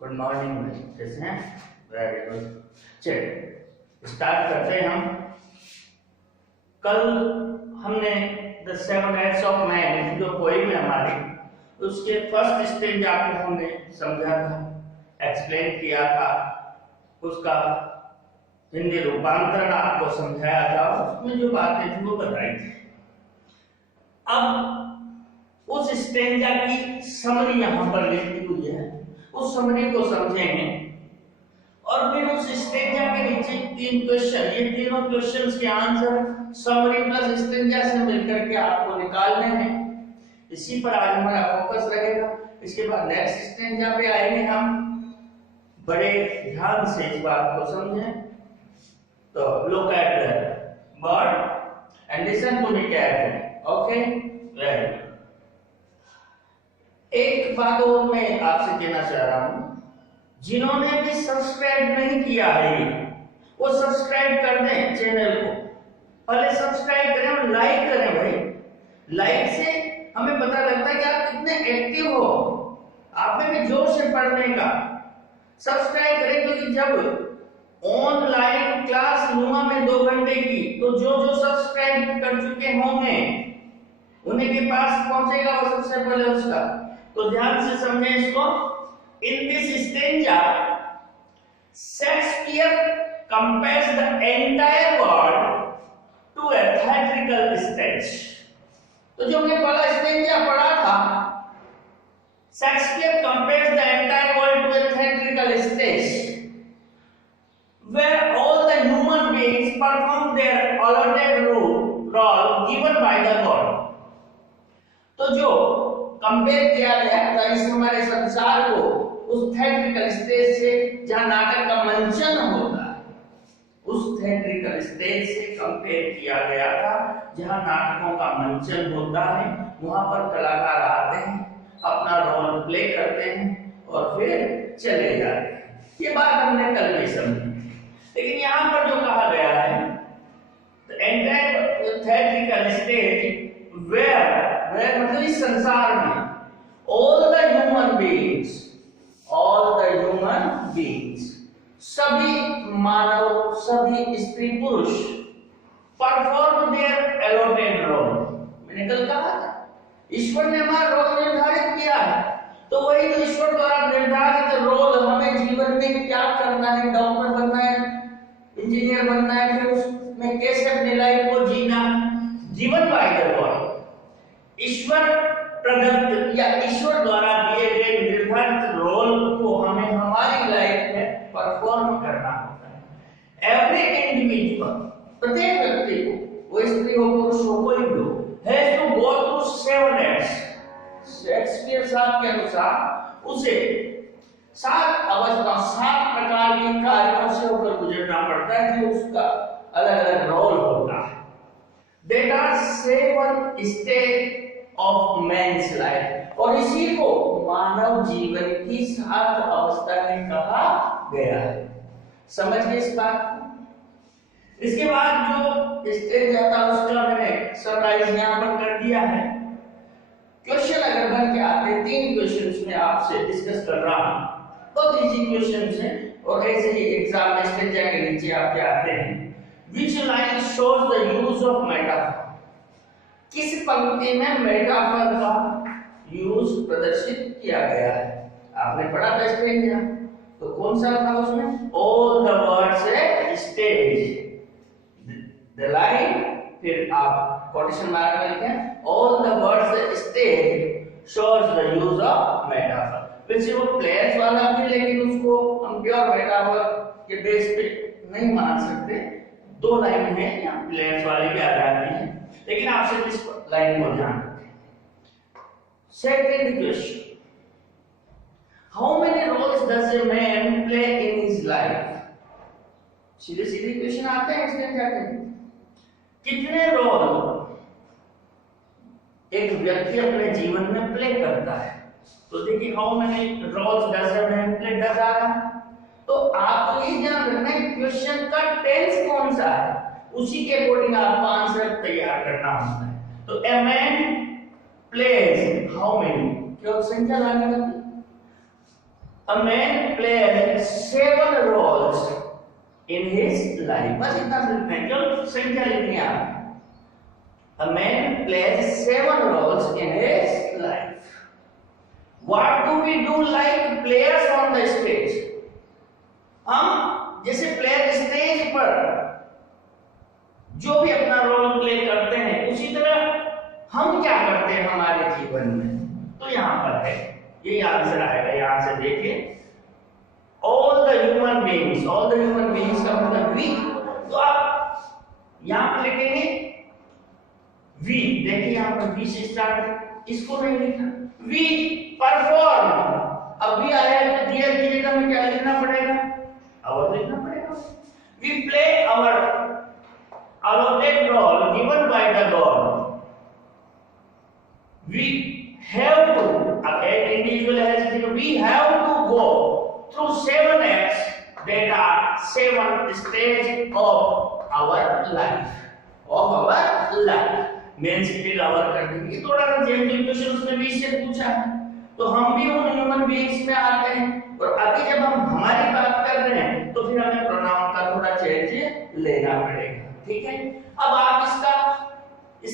Good morning भाई, कैसे हैं? Very good. चलिए स्टार्ट करते हैं हम। कल हमने the seven heads of man जो पोइम है हमारी, उसके फर्स्ट स्टेज आपको हमने समझा था, एक्सप्लेन किया था, उसका हिंदी रूपांतरण आपको समझाया था, उसमें जो बातें थी वो बताई थी। अब उस स्टेंजा की समरी यहां पर लिखी हुई है, उस समरी को समझेंगे और फिर उस स्टेंजा के नीचे तीन क्वेश्चन, ये तीनों क्वेश्चंस के आंसर समरी प्लस स्टेंजा से मिलकर के आपको निकालने हैं। इसी पर आज हमारा फोकस रहेगा। इसके बाद नेक्स्ट स्टेंजा पे आएंगे हम। बड़े ध्यान से इस बात को समझें। तो look at the bird and listen to me carefully. Okay, very good. एक बात और मैं आपसे कहना चाह रहा हूं, जिन्होंने भी सब्सक्राइब नहीं किया है वो सब्सक्राइब कर दें चैनल को। पहले सब्सक्राइब करें और लाइक करें भाई। लाइक से हमें पता लगता है कि आप कितने एक्टिव हो, आप में भी जोश है पढ़ने का। सब्सक्राइब करें, क्योंकि जब ऑनलाइन क्लास लूंगा मैं 2 घंटे की, तो जो जो सब्सक्राइब कर चुके होंगे उन्हीं के पास पहुंचेगा वो सबसे पहले उसका। तो ध्यान से समझें इसको। In this stanza Shakespeare compares the entire world to a theatrical stage। तो जो हमने पहला स्टेंजा पढ़ा था, Shakespeare compares the entire world to a theatrical stage where all the human beings perform their allotted role given by the god। तो जो compare किया गया था इस हमारे संसार को उस थिएट्रिकल स्टेज से जहां नाटक का मंचन होता है, उस थिएट्रिकल स्टेज से कंपेयर किया गया था जहां नाटकों का मंचन होता है। वहां पर कलाकार आते हैं, अपना रोल प्ले करते हैं और फिर चले जाते हैं। ये बात हमने कल भी समझी। लेकिन यहां पर जो कहा गया है, the entire theatrical stage where मतलब इस संसार में all the human beings सभी मानव, सभी स्त्री पुरुष परफॉर्म देयर allotted role। मैंने कल कहा था ईश्वर ने हमारा रोल निर्धारित किया है, तो वही जो ईश्वर द्वारा निर्धारित रोल हमें जीवन में क्या करना है, डॉक्टर बनना है, इंजीनियर बनना है, फिर उसमें कैसे अपनी लाइफ को जीना, जीवन बाय द गॉड। ईश्वर प्रदत्त या ईश्वर द्वारा दिए गए निर्धारित रोल को हमें हमारी लाइफ में परफॉर्म करना होता है। एवरी इंडिविजुअल, प्रत्येक व्यक्ति को, वो स्त्री हो पुरुष हो कोई भी हो, has to go through 7 acts. Shakespeare साहब के अनुसार उसे 7 अवस्था, 7 प्रकार के कार्यों से होकर गुजरना पड़ता है, जो उसका अलग अलग रोल होता है। There are 7 stage of man's life, और इसी को मानव जीवन की 7 अवस्थाएं कहा गया है। समझ गए इस बात को? इसके बाद जो स्टेज आता है उसका मैंने समराइज यहां पर कर दिया है। क्वेश्चन अगर बन के आते हैं, 3 क्वेश्चंस में आपसे डिस्कस कर रहा हूं, बहुत इजी क्वेश्चंस हैं और ऐसे ही एग्जाम में स्टेज के नीचे आपके आते हैं। Which line shows the use of metaphor? किस पंक्ति में मेटाफर का यूज प्रदर्शित किया गया है? आपने पढ़ा था स्टेज, तो कौन सा था उसमें? All the words stage, the line, फिर आप कोटेशन मार्क में लिखें all the words stage shows the use of metaphor। वैसे वो प्लेयर्स वाला भी, लेकिन उसको हम प्योर मेटाफर के बेस पे नहीं मान सकते। 2 लाइन है यहाँ प्लेयर्स वाली भी आ जाती है, लेकिन आप सिर्फ इस लाइन को ध्यान रखें। Second question, how many roles does a man play in his life? सीधे सीधे क्वेश्चन आते हैं इसमें, क्या करें? कितने रोल एक व्यक्ति अपने जीवन में प्ले करता है? तो देखिए, how many roles does a man play, does आ रहा है, तो आपको ये ध्यान रखना है क्वेश्चन का टेंस कौन सा है, उसी के अकॉर्डिंग आपको आंसर तैयार करना होता है। तो a man plays how many, क्यों संख्या लाने का A man plays 7 roles in his life. बस इतना लिखना है, केवल संख्या लिखनी है आप। A man plays 7 roles in his life. What do we do like players on the stage? हम जैसे प्लेयर स्टेज पर जो भी अपना रोल प्ले करते हैं, उसी तरह हम क्या करते हैं हमारे जीवन में। तो यहाँ पर है, ये आंसर आएगा, यहां से देखिए। All the human beings का मतलब वी। तो आप यहां पर लिखेंगे वी, देखिए यहां पर वी से स्टार्ट है, इसको नहीं लिखा। वी परफॉर्म, अब वी आया है तो डियर की जगह में क्या लिखना पड़ेगा? आवर लिखना पड़ेगा। We play our allotted role given by the God. We have to, an individual has been, we have to go through 7 acts that are 7 stages of our life. Main city cover कर देंगे। थोड़ा सा GeM question उसने 20 से पूछा है, तो हम भी उन ह्यूमन बीइंग्स में आते हैं। और अभी जब हम हमारी बात कर रहे हैं तो फिर हमें प्रोनाउन का थोड़ा चेंज लेना पड़ेगा, ठीक है। अब आप इसका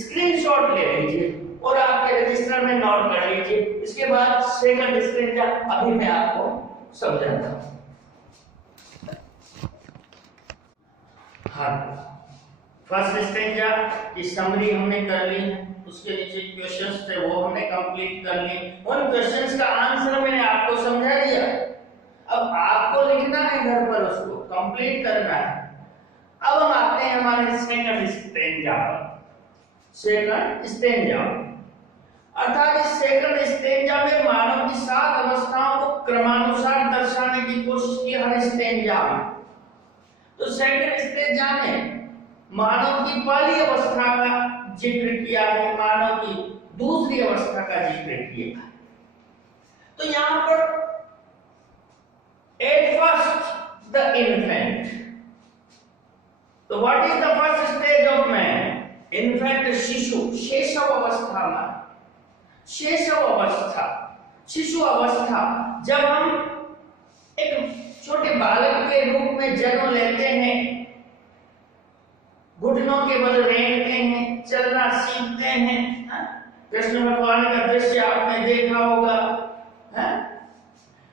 स्क्रीनशॉट ले लीजिए और आपके रजिस्टर में नोट कर लीजिए। इसके बाद सेकंड स्टेंजा अभी मैं आपको समझाता हूं। हाँ, फर्स्ट स्टेंजा की समरी हमने कर ली, उसके नीचे क्वेश्चंस थे वो हमने कंप्लीट कर लिए। उन क्वेश्चंस का आंसर मैंने आपको समझा दिया। अब आपको लिखना है घर पर, उसको कंप्लीट करना है। अब हम आते हैं हमारे सेकंड स्टेंजा पर। सेकंड स्टेंजा अर्थात इस सेकंड स्टेंजा में मानव की 7 अवस्थाओं को क्रमानुसार दर्शाने की कोशिश की हर स्टेंजा में। तो सेकंड स्टेंजा में मानव की पहली अवस्था का जिक्र किया है, मानव की दूसरी अवस्था का जिक्र किया है। तो यहां पर एट फर्स्ट द इन्फेंट। तो what is the first stage of man? Infant, शिशु, शैशव अवस्था में। शैशव अवस्था, शिशु अवस्था, जब हम एक छोटे बालक के रूप में जन्म लेते हैं, घुटनों के बल रेंगते हैं, चलना सीखते हैं। कृष्ण भगवान का दृश्य आपने देखा होगा,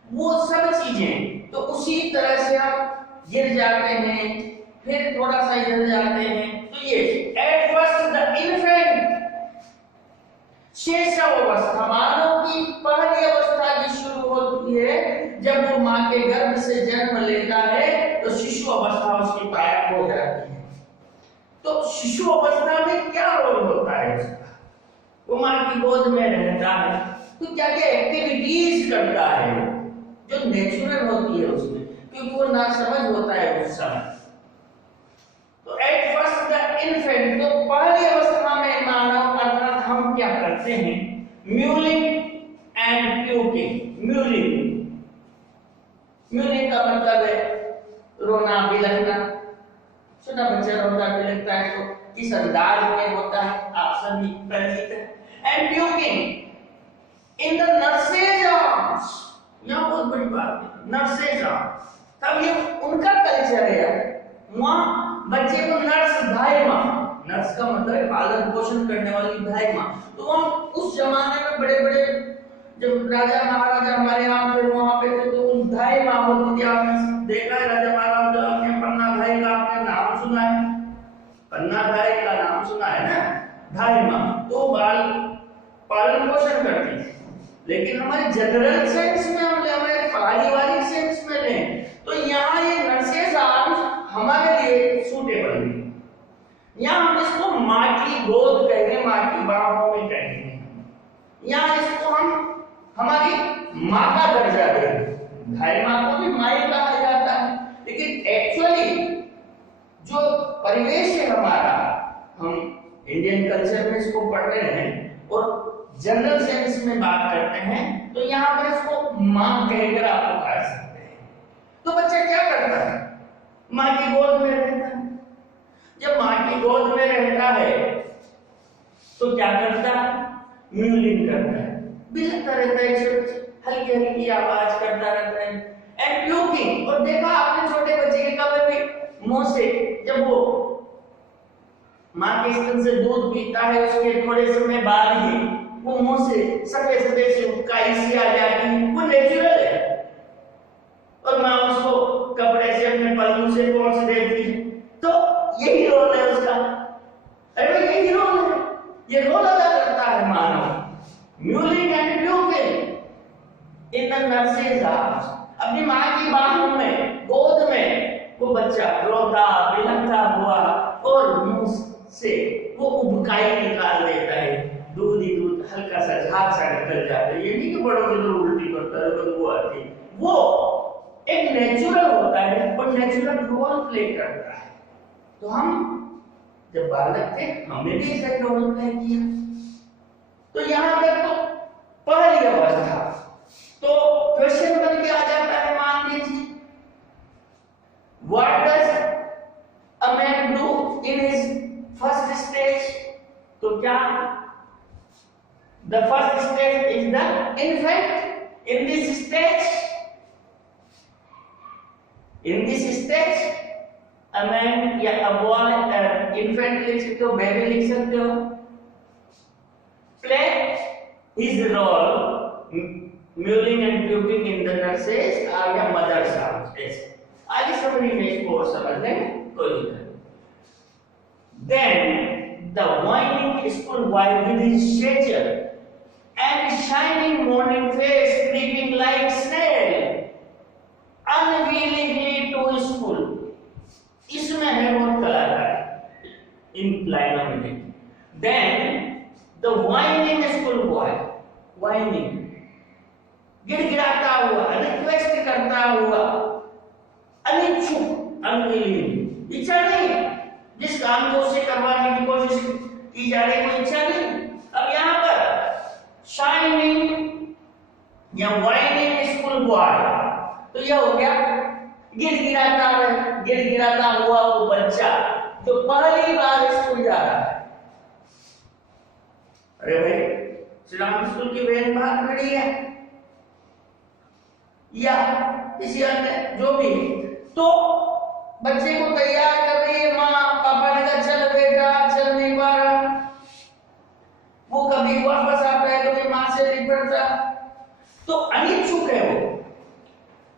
वो सब चीजें। तो उसी तरह से आप गिर जाते हैं, फिर थोड़ा सा हिल जाते हैं। तो ये एट फर्स्ट द इन्फेंट, शैशव अवस्था, मानव की पहली अवस्था की शुरू होती है जब वो मां के गर्भ से जन्म लेता है, तो शिशु अवस्था उसकी प्रारंभ हो जाती है। तो शिशु अवस्था में क्या रोल होता है उसका? वो मां की गोद में रहता है, तो क्या क्या एक्टिविटीज करता है जो नेचुरल होती है उसमें, क्योंकि वो ना समझ होता है उस समय। तो एट फर्स्ट द इन्फेंट, तो पहली अवस्था में मानव अर्थात हम क्या करते हैं? Mewling and puking. म्यूलिंग का मतलब है रोना बिलखना। छोटा बच्चा रोता बिलखता है तो किस अंदाज में होता है आप सभी परिचित हैं। And puking in the nurse's arms, यह बहुत बड़ी बात है, नर्सेज आर्म्स। तब ये उनका कल्चर है, वहां बच्चे को नर्स, भाई माँ, नर्स का मतलब है पालन पोषण करने वाली भाई माँ। तो वहां उस जमाने में बड़े बड़े जब राजा महाराजा हमारे यहाँ थे वहां पे थे, तो उस भाई माँ होती थी। आपने देखा है राजा महाराजा, आपने पन्ना भाई का आपने नाम सुना है, पन्ना भाई का नाम सुना है ना, भाई माँ। तो बाल पालन पोषण करती थी। लेकिन हमारे जनरल सेंस में हम ले, हमारे पारिवारिक सेंस में ले, तो यहाँ ये नर्सेज आर्म्स हमारे लिए सूटेबल नहीं। यहाँ हम इसको माँ की गोद कहेंगे, माँ की बाहों में कहेंगे। यहाँ इसको हम हमारी माँ का दर्जा देंगे। भाई माँ को भी माँ ही कहा जाता है, लेकिन एक्चुअली जो परिवेश है हमारा, हम इंडियन कल्चर में इसको पढ़ रहे हैं और जनरल सेंस में बात करते हैं, तो यहाँ पर इसको माँ कहकर आप पुकार सकते हैं। तो बच्चा क्या करता है? माँ की गोद में रहता है। जब माँ की गोद में रहता है तो क्या करता है? म्यूलिंग करता है। बिलखता रहता है, हल्की हल्की आवाज करता रहता है। एंड प्यूकिंग, और देखा आपने छोटे बच्चे के कभी भी मुंह से जब वो माँ के स्तन से दूध पीता है उसके थोड़े समय बाद ही वो मुंह से सफेद सफेद सी काई सी आ जाती है, वो नेचुरल है। और माँ उसको कपड़े से अपने पल्लू से पोंछ देती है, तो यही रोल है उसका। अरे भाई यही रोल है, ये रोल अदा करता है मानव। Mewling and puking in the nurse's arms, अपनी माँ की बाहों में, गोद में वो बच्चा रोता बिलखता हुआ और मुंह से वो उबकाई निकाल देता है, दूध ही दूध, हल्का सा झाग सा निकल जाता है। ये नहीं कि बड़ों की तरह उल्टी करता है, बदबू आती है। वो एक नेचुरल होता है और नेचुरल रोल प्ले करता है। तो हम जब बालक थे हमने भी ऐसा रोल प्ले किया। तो यहाँ तक तो पहली अवस्था। तो क्वेश्चन बन के आ जाता है, मान लीजिए what does a man do in his first stage. तो क्या the first stage is the infant. In this stage a man या अ बॉय, इन्फेंट लिख सकते हो, बेबी लिख सकते हो, play his role mewling and puking in the nurse's और या मदर्स आर्म्स। आगे समझ में इसको और समझ लें, कोई दिक्कत। Then the whining schoolboy with his stature and shining morning face creeping like snail unwillingly to school. इसमें है बहुत कलाकार इन लाइनों में। Then the whining schoolboy, whining, गिड़गिड़ाता हुआ, रिक्वेस्ट करता हुआ, अनिच्छुक, unwilling, इच्छा नहीं, जिस काम को उससे करवाने की कोशिश की जा रही है वो इच्छा नहीं। अब यहाँ पर शाइनिंग या वाइनिंग स्कूल बॉय, तो यह हो गया गिड़गिड़ाता हुआ वो बच्चा जो पहली बार स्कूल जा रहा है। अरे भाई श्री राम स्कूल की वैन बाहर खड़ी है या किसी अन्य जो भी, तो बच्चे को तैयार कर रही है माँ। पापा ने कहा चल बेटा, चल नहीं पा रहा, वो कभी वापस आता है, कभी माँ से लिपटता, तो अनिच्छुक है वो।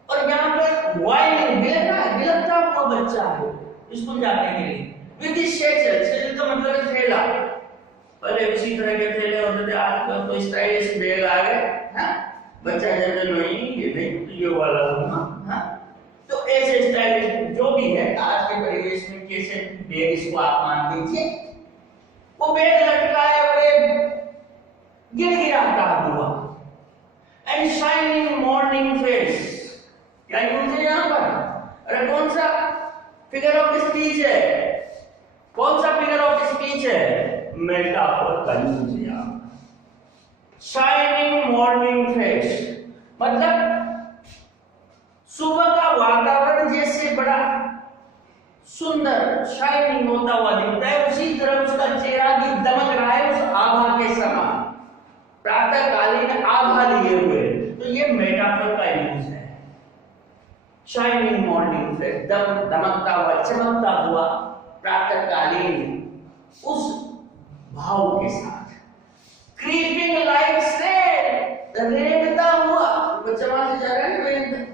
और यहाँ पर वाइनिंग, बिलखता हुआ बच्चा है स्कूल जाने के लिए। विद शेचल का मतलब है थैला, पहले उसी तरह के थैले होते थे, आजकल तो स्टाइलिश बैग आ गए। हाँ, बच्चा जनरल नहीं, ये नहीं ये वाला होगा। हाँ, तो ऐसे स्टाइलिश जो भी है आज के परिवेश में कैसे बैग, इसको आप मान लीजिए, वो बैग लटकाए हुए गिड़गिड़ाता हुआ। एंड शाइनिंग मॉर्निंग फेस, क्या यूज है यहाँ पर? अरे कौन सा फिगर ऑफ स्पीच है? कौन सा फिगर ऑफ स्पीच है? मेटाफोर का यूज है यहाँ। शाइनिंग मॉर्निंग फेस मतलब सुबह का वातावरण जैसे बड़ा सुंदर शाइनिंग होता हुआ दिखता है, उसी तरह उसका चेहरा भी दमक रहा है उस आभा के समान, प्रातःकालीन आभा लिए हुए। तो ये मेटाफोर का यूज है। शाइनिंग मॉर्निंग फेस, दमकता हुआ, चमकता हुआ प्रातःकालीन उस भाव के साथ। क्रीपिंग लाइक स्नेल, रेंगता हुआ, बच्चा वहां से जा रहा है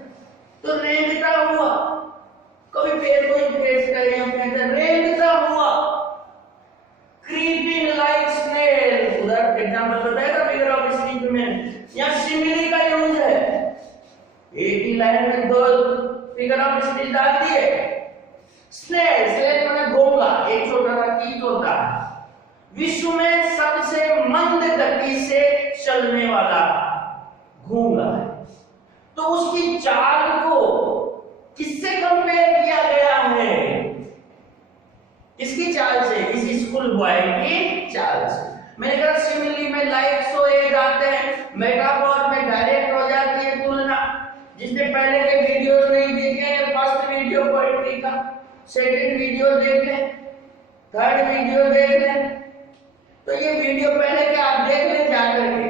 तो रेंगता हुआ, कभी पैर को फेस करे हम कहते हैं रेंगता हुआ। क्रीपिंग लाइक स्नेल, उधर एग्जांपल बताएगा फिगर ऑफ स्पीच में, यहाँ सिमिली का यूज है। एक ही लाइन में दो फिगर ऑफ स्पीच डाल दिए। स्नेल, स्नेल माने घोंघा, एक छोटा सा कीट होता है, विश्व में सबसे मंद गति से चलने वाला घोंघा है। तो उसकी चाल को किससे कंपेयर किया गया है? किसकी चाल से? इस स्कूल बॉय की चाल से। मैंने कहा सिमिली में लाइक सो एड आते हैं, मेटाफोर में डायरेक्ट हो जाती है तुलना। जिसने पहले के वीडियोस नहीं देखे, फर्स्ट वीडियो पोएट्री का, सेकंड वीडियो देख लें, थर्ड वीडियो देख लें, तो ये वीडियो पहले के आप देख लें जाकर के।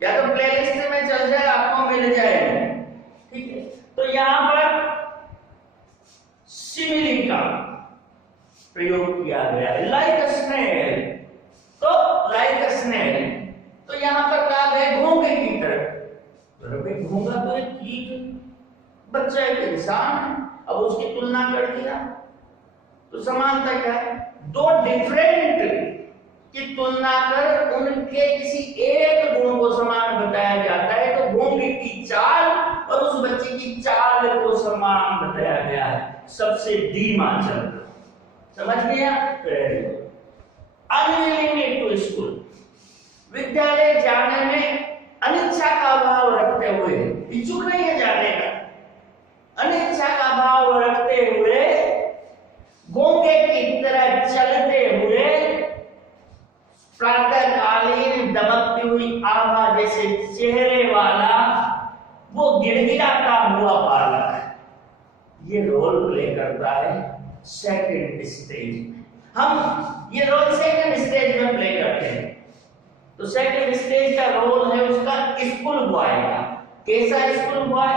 या तो प्लेलिस्ट में चल जाए, आपको मिल जाएगा। ठीक है, तो यहां पर सिमिली का प्रयोग किया गया है, लाइक स्नेल। तो लाइक स्नेल, तो यहां पर कहा गया घोंगे की तरह। तो घोंगा तो एक कीट, बच्चा एक इंसान है, अब उसकी तुलना कर दिया तो समानता क्या है? दो डिफरेंट की तुलना कर उनके किसी एक गुण को समान बताया जाता है। तो घोंगे की चाल और उस बच्चे की चाल को समान बताया गया है, सबसे धीमा चल। समझ गया? अनविलिंग टू स्कूल, विद्यालय जाने में अनिच्छा का भाव रखते हुए, इच्छुक नहीं है जाने का, अनिच्छा का भाव रखते हुए घोंगे की तरह चलते हुए प्रातःकालीन दमकती हुई आभा जैसे चेहरे वाला वो गिड़गिड़ाता हुआ बालक, ये रोल प्ले करता है सेकंड स्टेज में। हम ये रोल सेकंड स्टेज में प्ले करते हैं। तो सेकंड स्टेज का रोल है उसका स्कूल बॉय का। कैसा स्कूल बॉय?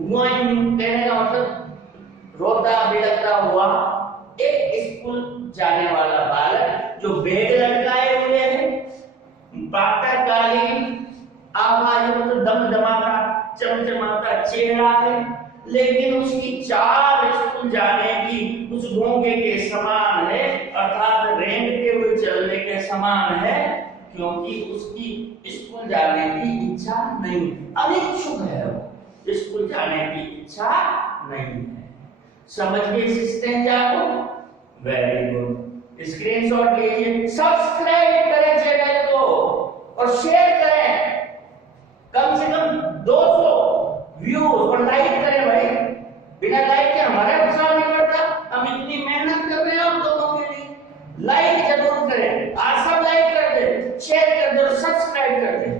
बॉय कहने का मतलब रोता बिलखता हुआ एक स्कूल जाने वाला बालक जो बैग लटकाए हुए है, प्रातःकालीन आभा मतलब दमदमाता चमचमाता चेहरा है, लेकिन उसकी चाल स्कूल जाने की उस घोंगे के समान है, अर्थात रेंगते हुए चलने के समान है, क्योंकि उसकी स्कूल जाने की इच्छा नहीं, अनिच्छुक है, वो स्कूल जाने की इच्छा नहीं है। समझ गए इस स्टेंजा को? वेरी गुड, स्क्रीनशॉट लीजिए, सब्सक्राइब करें चैनल को और शेयर करें, कम से कम 200 व्यूज और लाइक करें भाई। बिना लाइक के हमारा उत्साह नहीं बढ़ता, हम इतनी मेहनत कर रहे हैं आप लोगों के लिए। लाइक जरूर करें, आज सब लाइक कर दे, शेयर कर दे और सब्सक्राइब कर दे।